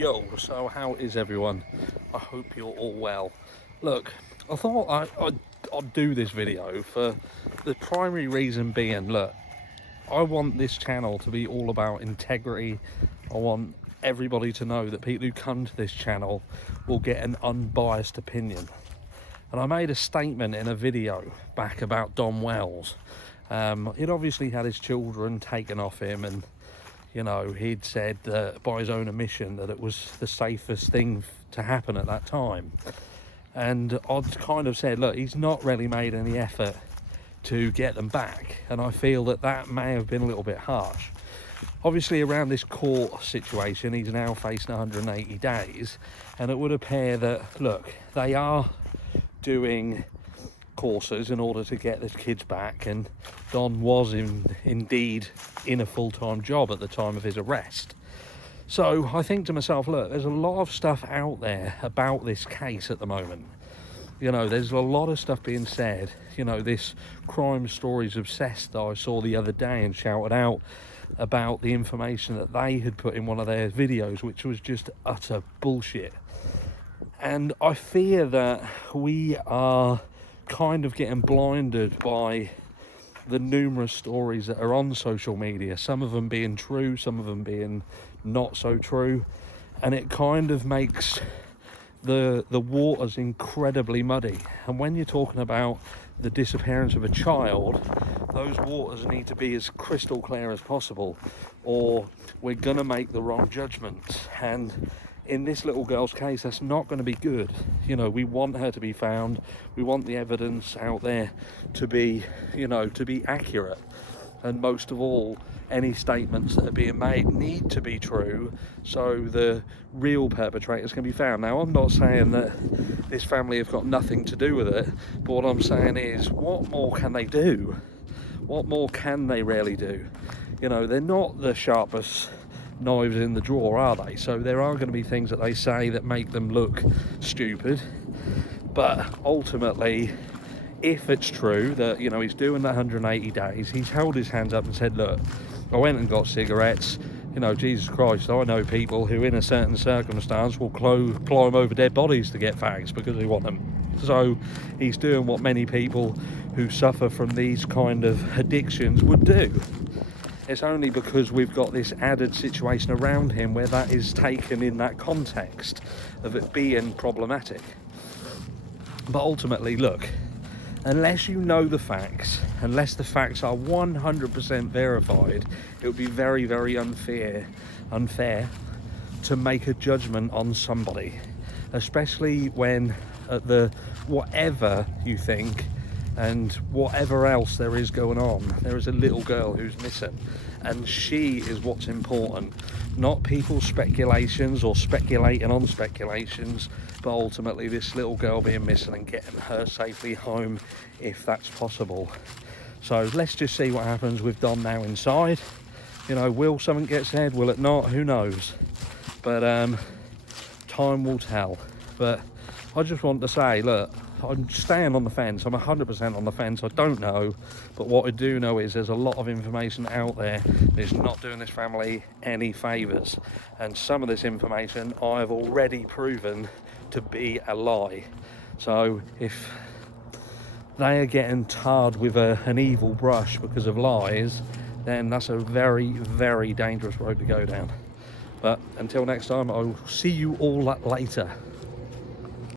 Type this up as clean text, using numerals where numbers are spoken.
Yo, so how is everyone? I hope you're all well. Look, I thought I'd do this video for the primary reason being, look, I want this channel to be all about integrity. I want everybody to know that people who come to this channel will get an unbiased opinion. And I made a statement in a video back about Don Wells. He'd obviously had his children taken off him, and you know, he'd said by his own admission that it was the safest thing to happen at that time. And I'd kind of said, look, he's not really made any effort to get them back, and I feel that that may have been a little bit harsh. Obviously, around this court situation, he's now facing 180 days, and it would appear that, look, they are doing courses in order to get the kids back, and Don was indeed in a full-time job at the time of his arrest. So I think to myself, look, there's a lot of stuff out there about this case at the moment. You know, there's a lot of stuff being said. You know, this Crime Stories Obsessed that I saw the other day and shouted out about the information that they had put in one of their videos, which was just utter bullshit. And I fear that we are kind of getting blinded by the numerous stories that are on social media, some of them being true, some of them being not so true, and it kind of makes the waters incredibly muddy. And when you're talking about the disappearance of a child, those waters need to be as crystal clear as possible, or we're gonna make the wrong judgments. And in this little girl's case, that's not going to be good. You know, we want her to be found. We want the evidence out there to be, you know, to be accurate. And most of all, any statements that are being made need to be true, so the real perpetrators can be found. Now, I'm not saying that this family have got nothing to do with it, but what I'm saying is, what more can they do? What more can they really do? You know, they're not the sharpest knives in the drawer, are they? So there are going to be things that they say that make them look stupid, but ultimately, if it's true that, you know, he's doing that 180 days, he's held his hands up and said, look, I went and got cigarettes. You know, Jesus Christ, I know people who in a certain circumstance will climb over dead bodies to get fags because they want them. So he's doing what many people who suffer from these kind of addictions would do. It's only because we've got this added situation around him where that is taken in that context of it being problematic. But ultimately, look, unless you know the facts, unless the facts are 100% verified, it would be very, very unfair to make a judgment on somebody, especially when the whatever you think and whatever else there is going on, there is a little girl who's missing, and she is what's important, not people's speculations or speculating on speculations, but ultimately this little girl being missing and getting her safely home if that's possible. So let's just see what happens with Don now inside. You know, will something get said, will it not, who knows, but time will tell. But I just want to say, look, I'm staying on the fence. I'm 100% on the fence. I don't know, but what I do know is there's a lot of information out there that is not doing this family any favours, and some of this information I have already proven to be a lie. So if they are getting tarred with an evil brush because of lies, then that's a very, very dangerous road to go down. But until next time, I will see you all later.